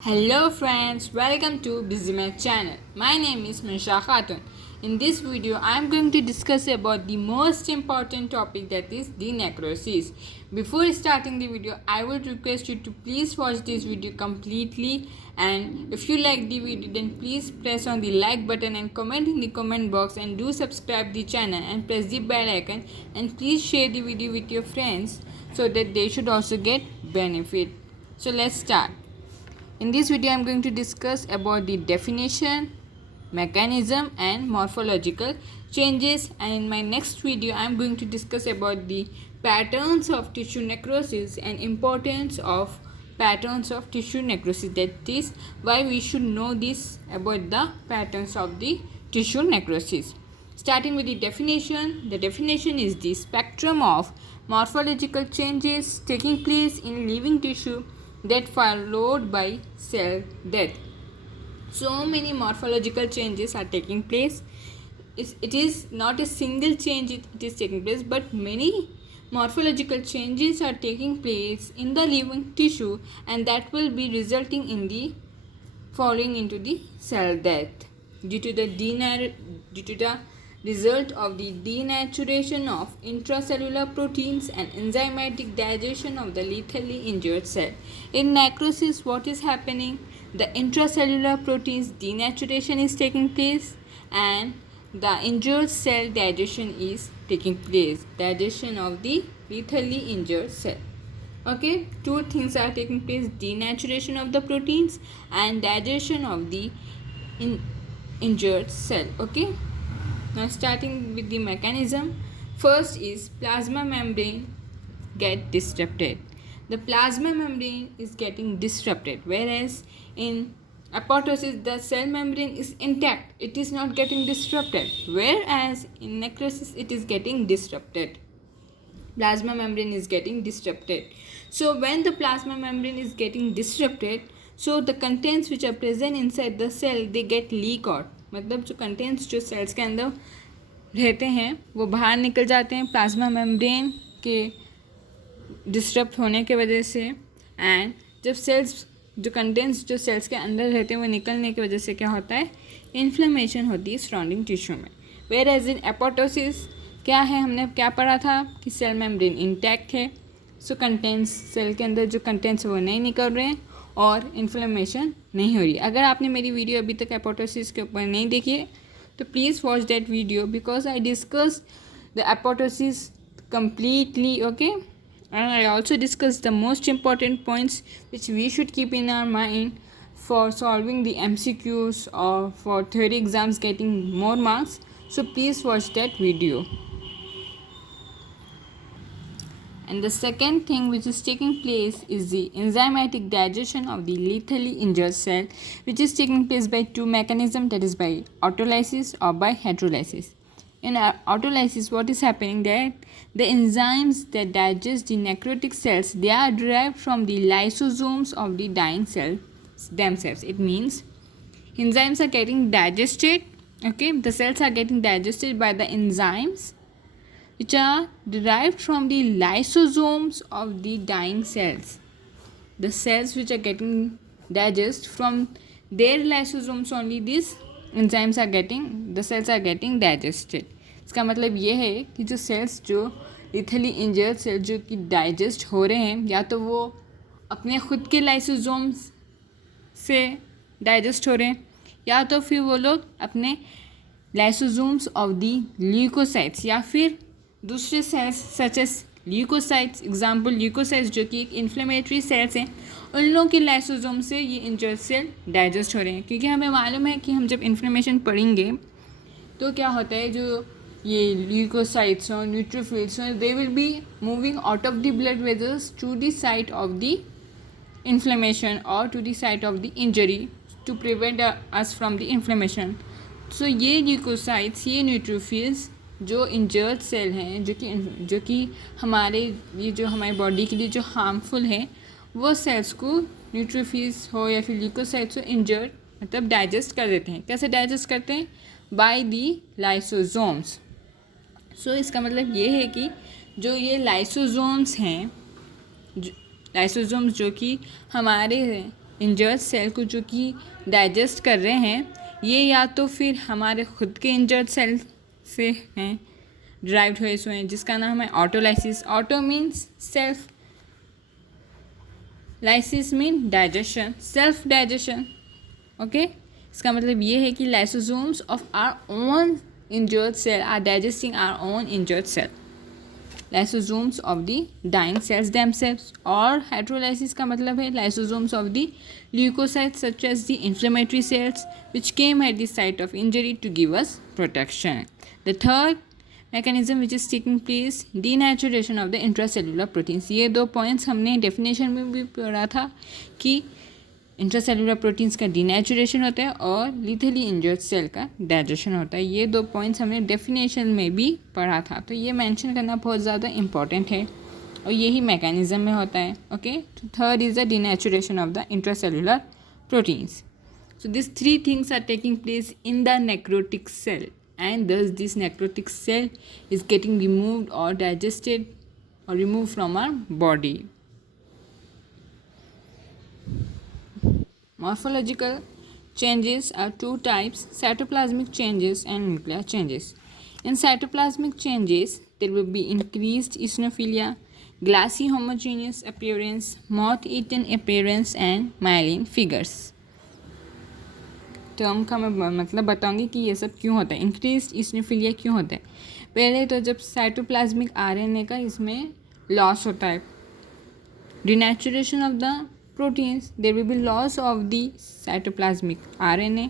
Hello friends, welcome to BusyMath channel. My name is Misha Khatun. In this video, I am going to discuss about the most important topic, that is the necrosis. Before starting the video, I would request you to please watch this video completely, and if you like the video then please press on the like button and comment in the comment box, and do subscribe the channel and press the bell icon, and please share the video with your friends so that they should also get benefit. So let's start. In this video, I am going to discuss about the definition, mechanism and morphological changes, and in my next video, I am going to discuss about the patterns of tissue necrosis and importance of patterns of tissue necrosis. That is why we should know this about the patterns of the tissue necrosis. Starting with the definition is the spectrum of morphological changes taking place in living tissue that followed by cell death. So many morphological changes are taking place. It is not a single change it is taking place, but many morphological changes are taking place in the living tissue, and that will be resulting in the falling into the cell death due to the result of the denaturation of intracellular proteins and enzymatic digestion of the lethally injured cell. In necrosis, what is happening? The intracellular proteins denaturation is taking place, and the injured cell digestion is taking place. Digestion of the lethally injured cell. Okay, two things are taking place: denaturation of the proteins and digestion of the injured cell. Okay. Now starting with the mechanism, first is plasma membrane get disrupted. The plasma membrane is getting disrupted, whereas in apoptosis the cell membrane is intact, it is not getting disrupted, whereas in necrosis it is getting disrupted. Plasma membrane is getting disrupted. So when the plasma membrane is getting disrupted, so the contents which are present inside the cell they get leak out. मतलब जो contents जो sales के अंदर रहते हैं वो बाहर निकल जाते हैं प्लाज्मा मेम्ब्रेन के डिस्टर्ब होने के वजह से, एंड जब सेल्स जो कंटेंट्स जो सेल्स के अंदर रहते हैं वो निकलने की वजह से क्या होता है, इन्फ्लेमेशन होती है सराउंडिंग टिश्यू में. वेयर एज इन एपोटोसिस क्या है, हमने क्या पढ़ा था कि सेल मेम्ब्रेन इंटैक्ट है, सो कंटेंट्स सेल के अंदर जो कंटेंट्स वो नहीं निकल रहे हैं और इन्फ्लेमेशन नहीं हो रही. अगर आपने मेरी वीडियो अभी तक एपोटोसिस के ऊपर नहीं देखी है तो please watch that video, because I discuss the apoptosis completely. Okay, and I also discuss the most important points which we should keep in our mind for solving the MCQs or for theory exams getting more marks. So please watch that video. And the second thing which is taking place is the enzymatic digestion of the lethally injured cell, which is taking place by two mechanisms, that is by autolysis or by heterolysis. In autolysis, what is happening there? The enzymes that digest the necrotic cells, they are derived from the lysosomes of the dying cells themselves. It means enzymes are getting digested. Okay, the cells are getting digested by the enzymes which are derived from the lysosomes of the dying cells. The cells which are getting digested from their lysosomes only, these enzymes are getting, the cells are getting digested. इसका मतलब ये है कि जो sales जो लिथली injured sales जो कि digest हो रहे हैं, या तो वो अपने खुद के लाइसोसोम्स से डाइजेस्ट हो रहे हैं, या तो फिर वो लोग अपने लाइसोसोम्स ऑफ दी ल्यूकोसाइट्स या फिर दूसरे cells such as leucocytes. Example leucocytes जो कि एक इन्फ्लेमेटरी सेल्स हैं, उन लोगों के लाइसोसोम से ये इंजर्ड सेल डाइजेस्ट हो रहे हैं. क्योंकि हमें मालूम है कि हम जब इन्फ्लेमेशन पढ़ेंगे तो क्या होता है, जो ये ल्यूकोसाइट्स और न्यूट्रोफिल्स हैं, they will be moving out of the blood vessels to the site of the inflammation और to the site of the injury to prevent us from the inflammation. So ये ल्यूकोसाइट्स, ये neutrophils जो injured cell हैं, जो कि हमारे ये जो हमारी बॉडी के लिए जो हार्मफुल है, वो सेल्स को न्यूट्रोफिल्स हो या फिर ल्यूकोसाइट्स हो इंजर्ड मतलब डाइजेस्ट कर देते हैं. कैसे डाइजेस्ट करते हैं? By the lysosomes. सो इसका मतलब ये है कि जो ये लाइसोसोम्स हैं, लाइसोसोम्स जो कि हमारे इंजर्ड सेल को जो कि डाइजेस्ट कर रहे हैं, ये या तो फिर हमारे खुद के इंजर्ड सेल से हैं, ड्राइव्ड हुए हुए हैं, जिसका नाम है autolysis. Auto means self, lysis mean digestion, self digestion. Okay, इसका मतलब ये है कि lysosomes of our own injured cell are digesting our own injured cell, lysosomes of the dying cells themselves। और heterolysis का मतलब है lysosomes of the leukocytes such as the inflammatory cells which came at the site of injury to give us protection। The third mechanism which is taking place, denaturation of the intracellular proteins। ये दो points हमने definition में भी पढ़ा था कि intracellular proteins का denaturation होता है और लीथली इंजर्ड सेल का डाइजेशन होता है। ये दो पॉइंट्स हमने डेफिनेशन में भी पढ़ा था, तो ये मेंशन करना बहुत ज़्यादा इंपॉर्टेंट है और यही मैकेनिज्म में होता है। ओके, तो third is the denaturation of the intracellular proteins. So this three things are taking place in the necrotic cell and thus this necrotic cell is getting removed or digested or removed from our body। Morphological changes are two types: cytoplasmic changes and nuclear changes। In cytoplasmic changes, there will be increased eosinophilia, glassy homogeneous appearance, moth-eaten appearance and myelin figures। Term का मैं मतलब बताऊंगी कि ये सब क्यों होता है, इंक्रीज इस्नोफिलिया क्यों होता है। पहले तो जब साइटोप्लाज्मिक आरएनए का इसमें लॉस होता है, denaturation of the proteins, there will be loss of the cytoplasmic RNA